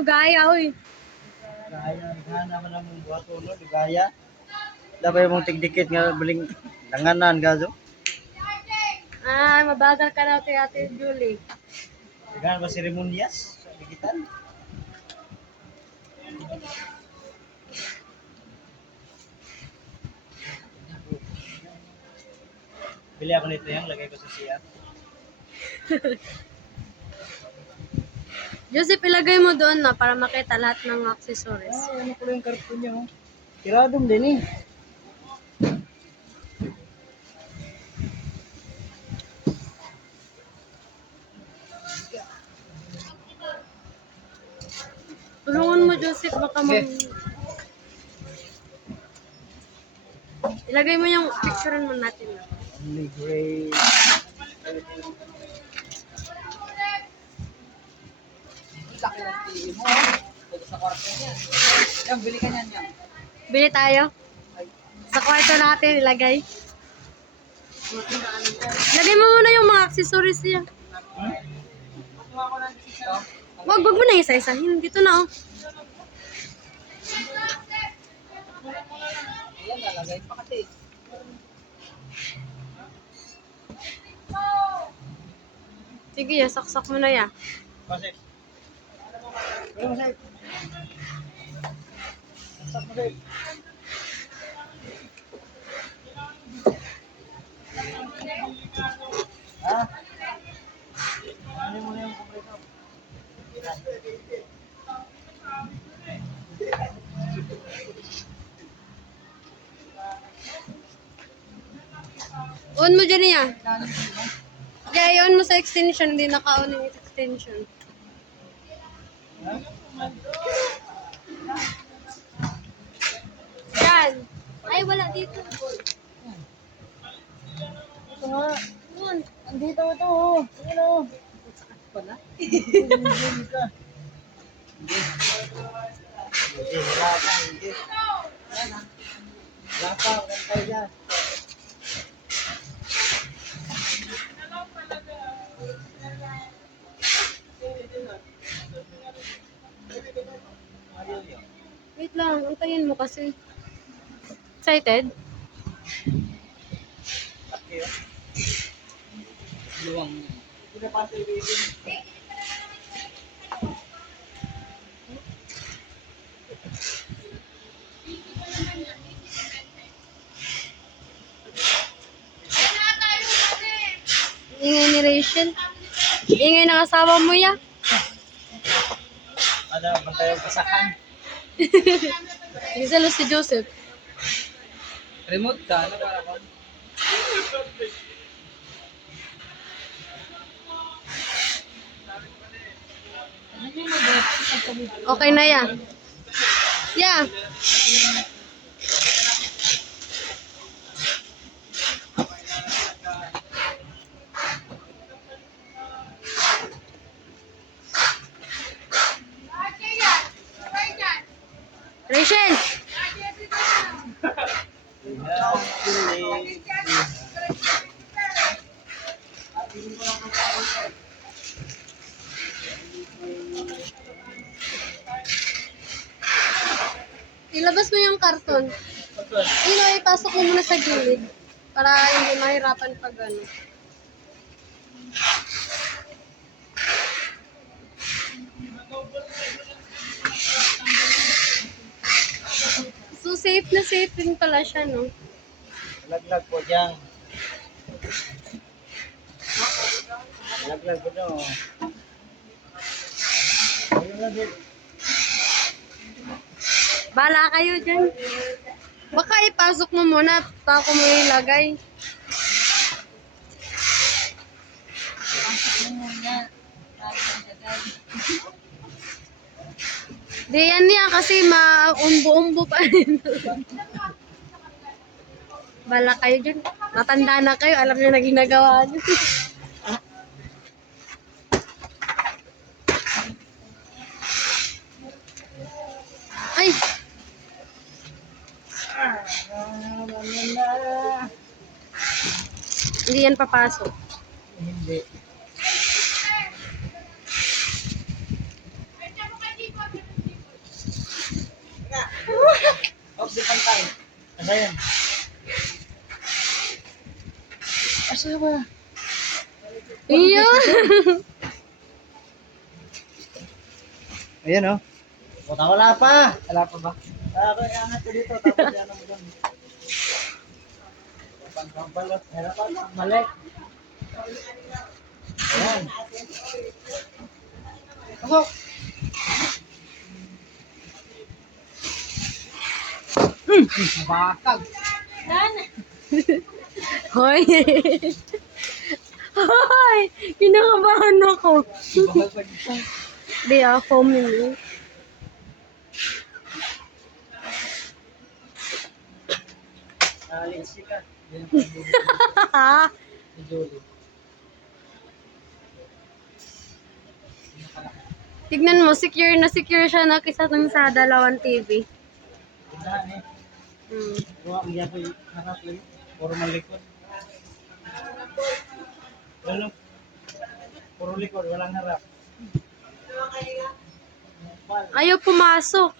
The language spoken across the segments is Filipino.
dugaya, oy. Gaya, naghana man ang mong buhato, no? Gaya. Dapat mong tigdikit nga baling langanan gazo. Ah, mabagal ka na kay Ate Julie. Gana ba seremonyas sa digital? Bili ako nito yung lagay ko sa siya. Joseph, ilagay mo doon na para makita lahat ng accessories. Ano pala yung karton niya, oh? Tiradong din eh. Tulungan mo, Joseph, baka ilagay mo yung picturean mo natin. Only gray. Laki ng TV mo. Pwede sa kwarto niya. Yan, bili ka niyan yan. Bili tayo. Sa kwarto natin, ilagay. Lagay mo muna yung mga accessories niya. Wag mo na isa-isahin. Dito na, oh. Ayan, lalagay pa kasi. Sige, saksak mo na ya. Masip. Pero masip. Masip, masip. Ha? Ano mo na yung kumplito? On mo dyan niya. Okay, on mo sa extension. Hindi naka-on yung extension. Yan. Ay, wala dito. Ito nga. Yun. Andito ito, oh. Ano? Wala. Hindi ka. Hindi, wala ka. Hindi. Wala ka, kantay dyan. Wait lang. Antayin mo kasi. Excited? Okay, oh. Luwang. Hindi na pa sa ibigin. Ingay ni Rachel. Ingay ng asawa mo ya. Ada, bantay ang kasakan. Gisalo si Joseph. Remote ka, ano para ko? Okay na ya. Yeah. Rachel! Ilabas mo yung karton. Ipasok mo muna sa gilid. Para hindi mahirapan pag ano. So safe na safe din pala siya, no? Laglag po dyan. Laglag po dyan, oh. Ayun na din. Bala kayo dyan. Baka ipasok mo muna, tako mo ilagay. Di yan niya kasi maumbo-umbo pa rin. Bala kayo dyan. Matanda na kayo, alam niyo na ginagawa niyo. Ay! Hindi yan papasok. Hindi. Ganda yan. Asa ba? Iya. Ayan oh. Puta, wala pa. Wala pa ba? Angat ko dito, tapos yan mo doon. Pagbalot, hirap pa, mali. Ayan. Pasok. Bakag. Hoy. Hoy. Kinakabahan ako. Bakag pa dito. Di ako mini. Linsi ka. Yan ang pagbubuti ni Jolie. Tignan mo, secure na secure siya na kisa ng sa dalawang TV. Ganda eh. Gawa ang yapo yung harap yun. Puro malikod. Ano? Puro likod, walang harap. Ayaw pumasok.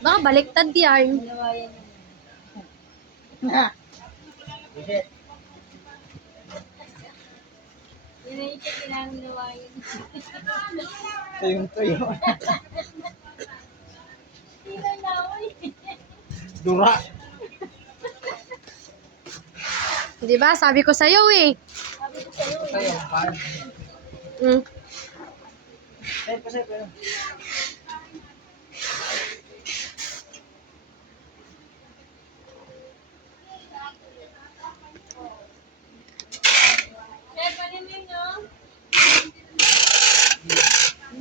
Baka baliktad yan. Sige. Tuyong-tuyo. Dura. Di ba? Sabi ko sa'yo eh. Kayo, parang Mm. Save ko, save ko.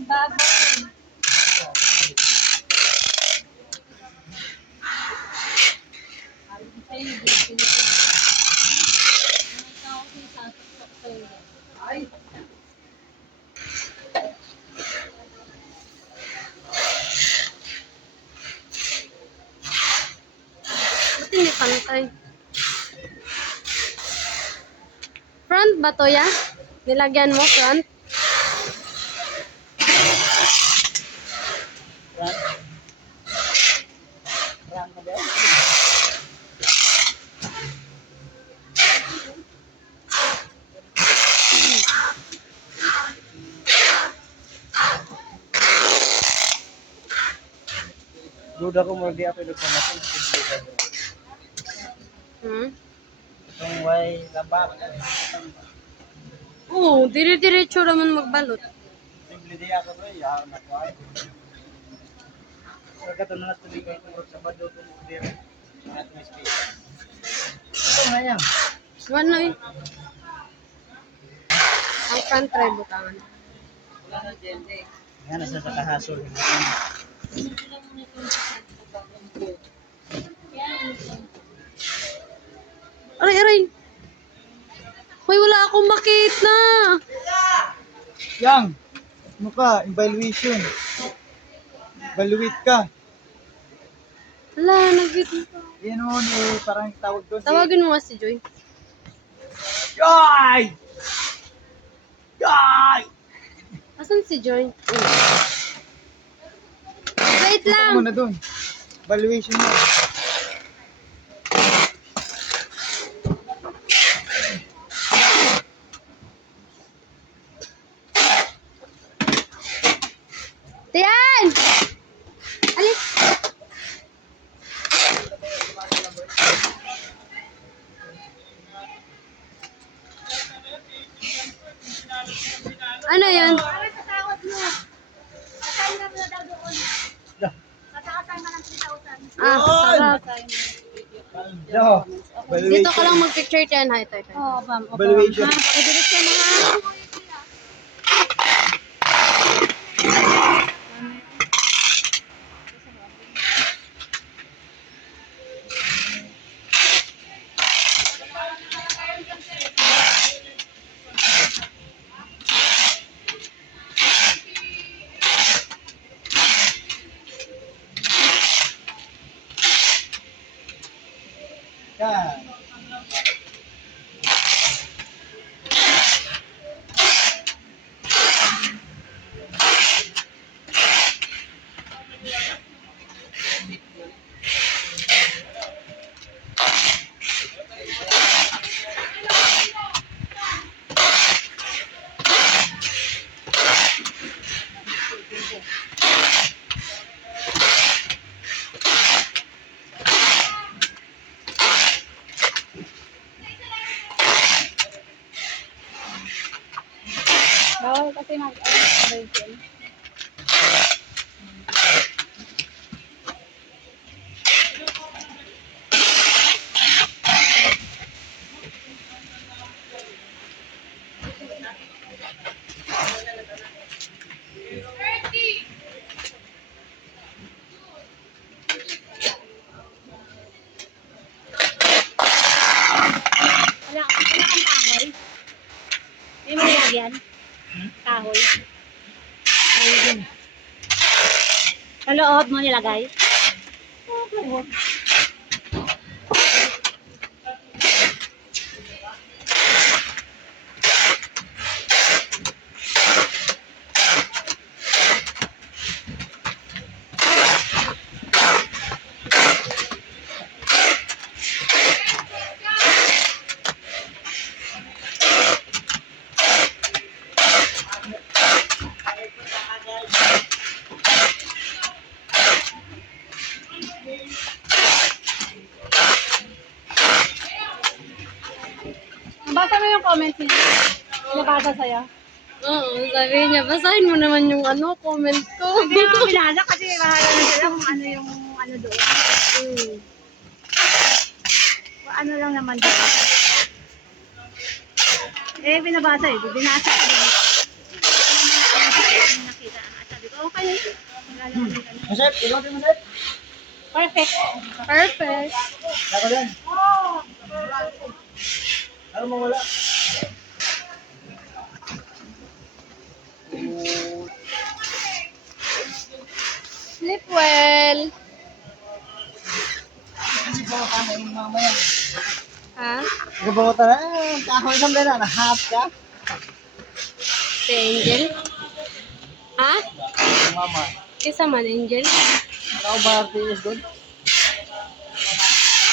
Ba't hindi pantay? Front ba to ya? Nilagyan mo front? Run. Run mo ba? Duda ko mo di ako nagpamasin. Hmm? Itong way labak. Oo, dire-diretso naman magbalot. Simple di ako bro, yaw na ko ay. So kato na tuloy ko itong sa bado ko dire. At may space. Ito nga yan. One na eh. Ang front try butangan. wala na dyan eh. Yan nasa sa kahasol. Aray, aray. Hoy, wala akong makita. Yang! Ano ka? Evaluation. Evaluate ka. Wala, nag-video ka. Yan mo eh, parang tawag doon. Tawagin mo nga si Joy. Yay! Yay! Asan si Joy? Wait Punta lang. ka muna doon. Evaluation mo. Tiyan! Alis. Ano yun? Ah, sarap. Yo, Dito ka lang mag-picture tiyan. Hi, tayo. Oo, ma'am. Evaluation. Pakidilis ka na ha. Yan. Wala kang kahoy. May malagyan. Kahoy. Ayun. Sa loob mo nilagay. Nabasa mo yung comments niya? Nabasa sa'yo? Oo, sabi niya, basahin mo naman yung comment ko. Hindi ko binasa kasi bahala na sila kung ano yung ano doon. Kung ano lang naman doon. Eh, binabasa eh. Binasa ko din. Nakita. Sabi ko, okay na yun. Wala naman din ano. Masep, ikaw din masep. Perfect. Perfect. Ako din. Ano mo wala? Sleep well. Kasi ba ka yung mamaya? Ha? Gabawata na, kahoy isang na, half ka? Si Angel? Ha? Yung mama. Kisa man, Angel? Ikaw ba artist doon?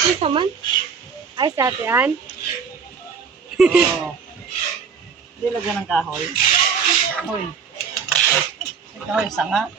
Kisa man? Ay, sa Ate Ann? Oo. Hindi lagyan ng kahoy. Kahoy. Kahoy, sanga.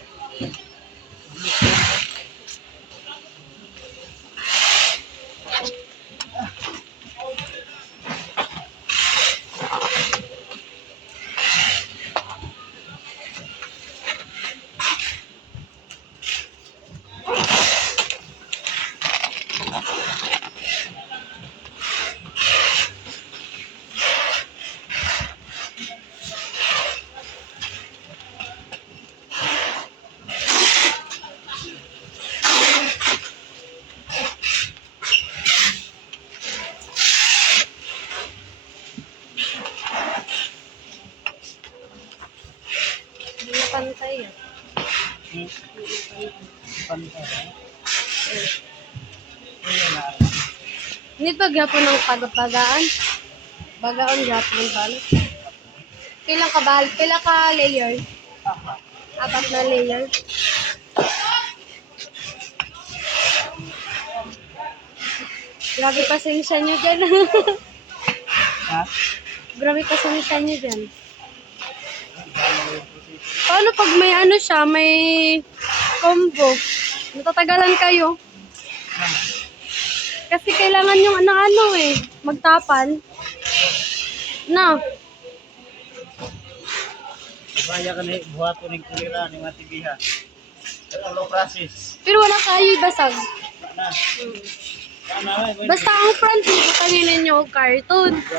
Hindi na pantay ah. Pantay. Ayun na. Hindi ba gyapon ng pagpagaan? Bagaon gyapon ng balot. Pila ka layer? Apat na layer. Grabe pasensya niyo dyan. Ha? Grabe pasensya niyo dyan. Paano pag may ano siya, may combo? Natatagalan kayo. Kasi kailangan yung ano eh, magtapal. Na, Kaya ka na buhato ng kulira ni Matibiha. Ito low process. pero wala kayo basag. Na. Sana ay. Basta ang front, butangin ninyo og carton. Ito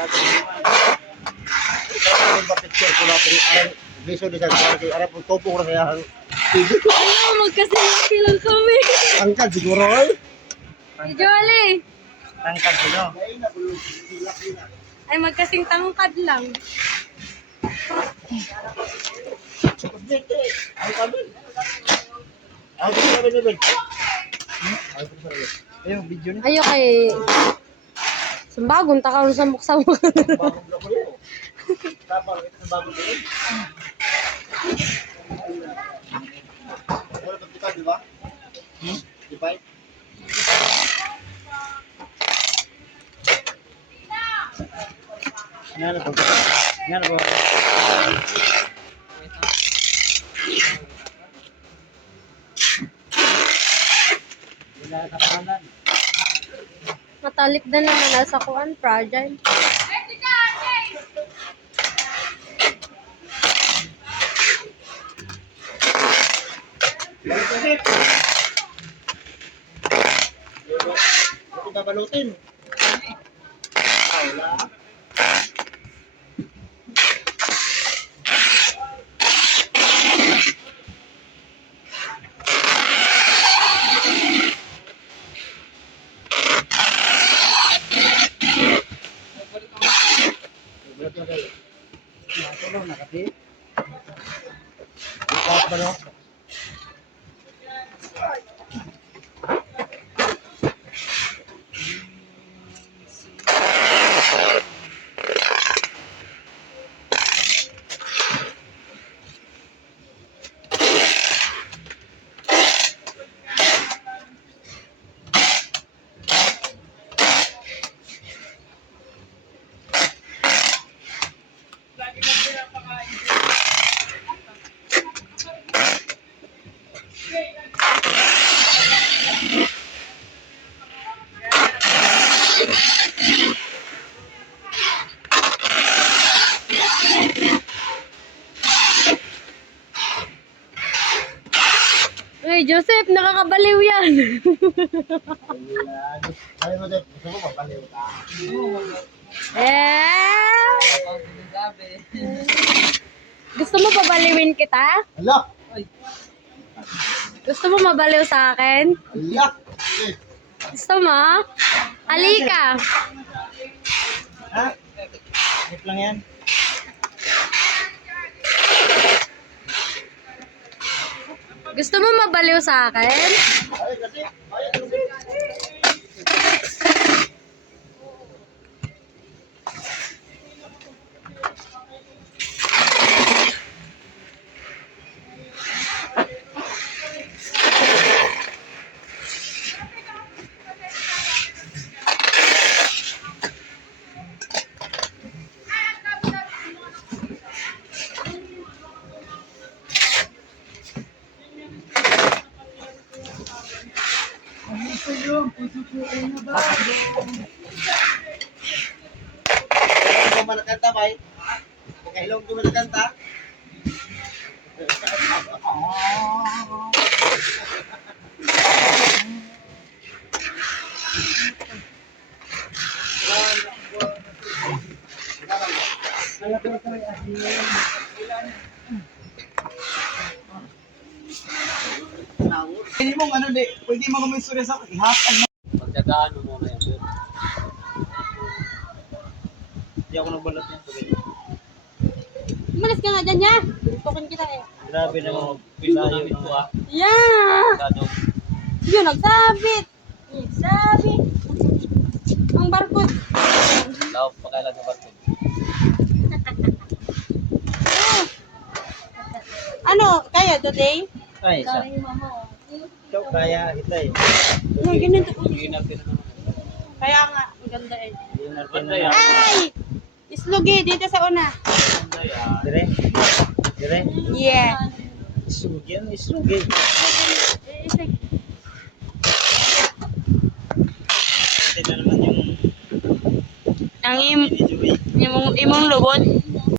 ba picture ko na pero ay viso di sa kay ara po topo ko na kaya. Ayaw, magkasilaki lang kami. Angkat siguro ay. Si Jolly. Angkat sino? Ay, magkasing tangkad lang. Ang kabin. Ang kabin ni Ben. Ayun, video ni. Ayo kay... Sambagong takaw sa muksamuk. Bagong blog ko. Tapos ito sa bagong blog. Wala pag kita, di ba? Di ba? Ano po? Ano po? Wala ka pangalan. Matalik na naman nasa kuan, fragile. Ito babalutin. Wala. Tulong na kasi. Ikat ba no? Uy, Joseph, nakakabaliw yan. Ay mo din, gusto mo mabaliw ka. Eh? Sabi. Gusto mo pabaliwin kita? Ala! Gusto mo mabaliw sa akin? Ala! Gusto mo? Halika. Ha? Hip lang yan. Gusto mo mabaliw sa akin? Ay, kasi. Ay, Kung manakanta, bay. Pagkailong ko manakanta. Hindi mo ano di, pwede mo kumisuri sa ihapag mo. Pagdagaan mo muna yan. Hindi ako nagbalot yan. Umalis ka nga dyan, ya. Tukin kita eh. Grabe naman. Piso namin ito ah. Yeah! Gano'n. Yun, nagsabit. Nagsabit. Ang barkod. Law, pakailan sa barko. Ano, kaya today? Ay, isa. Ikaw kaya kita eh. Ano, ganito. Hindi natin naman. Kaya nga, ang ganda eh. Hindi natin Banda na. yan. Ay! Islugi, dito sa una. Banda yan. Dire. Dire. Yeah. Isugi yan, isugi. Ito na naman yung Ang video eh. imong lubot.